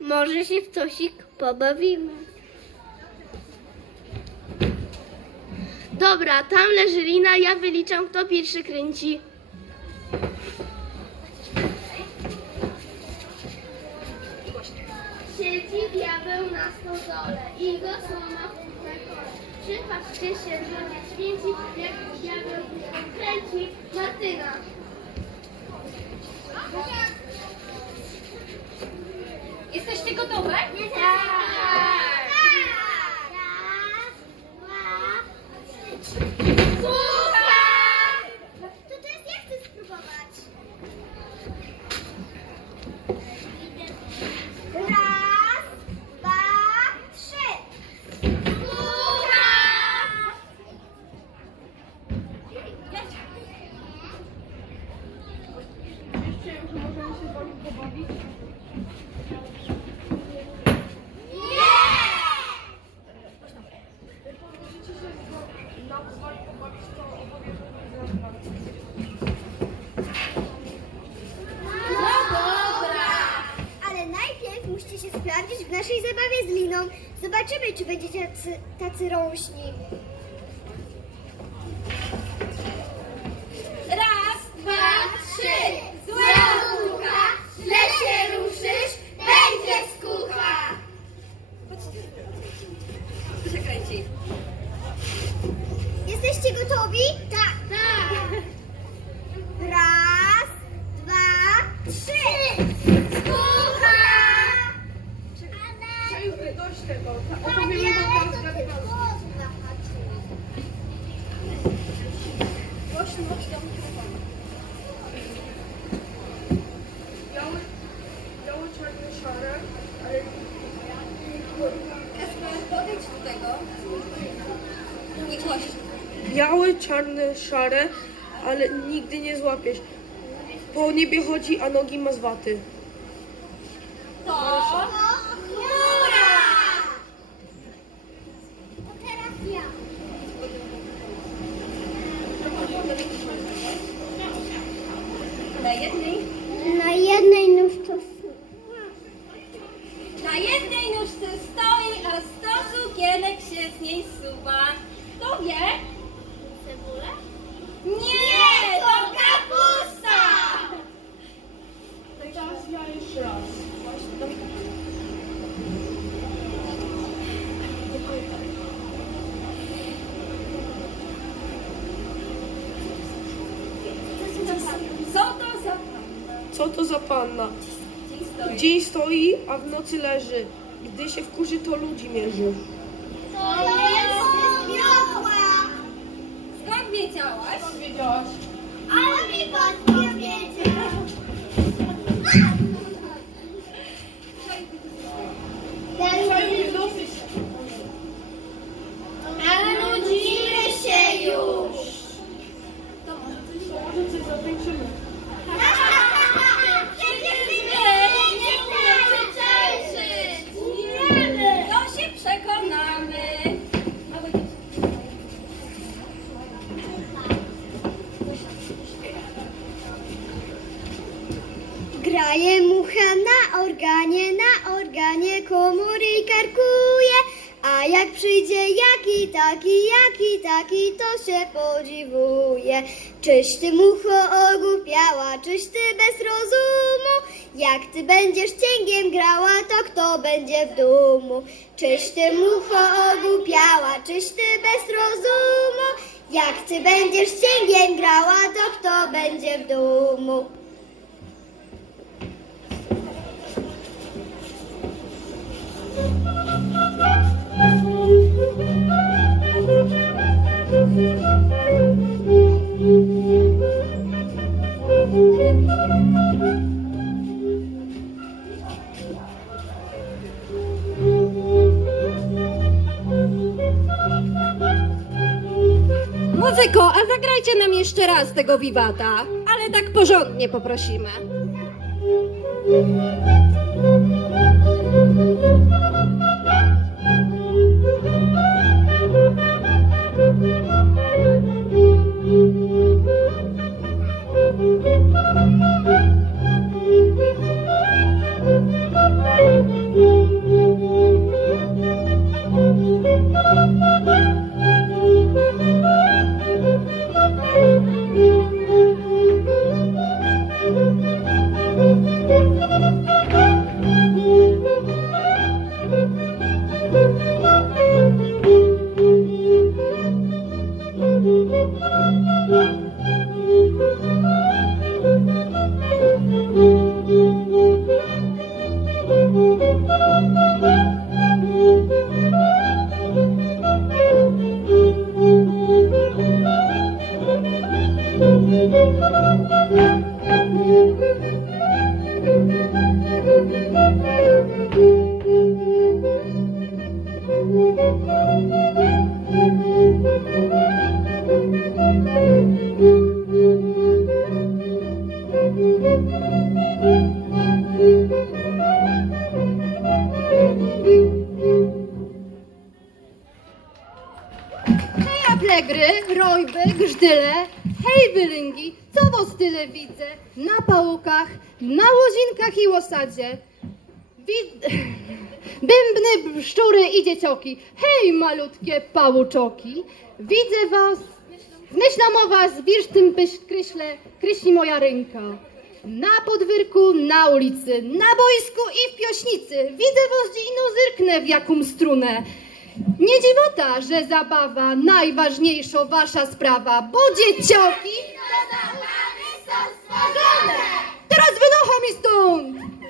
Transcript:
może się w cosik pobawimy. Dobra, tam leży lina, ja wyliczam, kto pierwszy kręci. Siedzi diabeł na stodole i go słoma w kole. Przypatrzcie się, nie święci, jak diabeł kręci Martyna. Jesteście gotowe? Tak. Słuchaj! To teraz ja chcę spróbować. Raz, dwa, trzy. Słuchaj! No dobra. Ale najpierw musicie się sprawdzić w naszej zabawie z liną. Zobaczymy, czy będziecie tacy, tacy rąśni. Czarny, szare, ale nigdy nie złapiesz. Po niebie chodzi, a nogi ma z waty. To chmura! To teraz ja. Na jednej nóżce. na jednej nóżce stoi, a sto sukienek się z niej suwa. Kto wie? Cebulę? Nie, to kapusta! Teraz ja jeszcze raz. Co to za Co to za panna? dzień stoi? A w nocy leży. Gdy się wkurzy, to ludzi mierzy. To jest miotła. Skąd wiedziałaś? Graje mucha na organie, na organie komory karkuje. A jak przyjdzie jaki taki, jaki taki, to się podziwuje. Czyś ty mucho ogłupiała, czyś ty bez rozumu? Jak ty będziesz cięgiem grała, to kto będzie w domu? Czyś ty mucho ogłupiała, czyś ty bez rozumu? Jak ty będziesz cięgiem grała, to kto będzie w domu? Muzyko, a zagrajcie nam jeszcze raz tego wiwata, ale tak porządnie poprosimy. Thank you. Aplegry, rojby, gżdyle, hej, wylęgi, co was tyle widzę? Na pałukach, na łozinkach i łosadzie. Wid... Bębny, szczury i dziecioki, hej, malutkie pałuczoki. Widzę was, myślam o was, wiesz tym kryśle, kryśli moja ręka. Na podwórku, na ulicy, na boisku i w piośnicy. Widzę was, gdzie ino zyrknę w jaką strunę. Nie dziwota, że zabawa najważniejsza wasza sprawa, bo dziecioki Teraz wynocha mi stąd!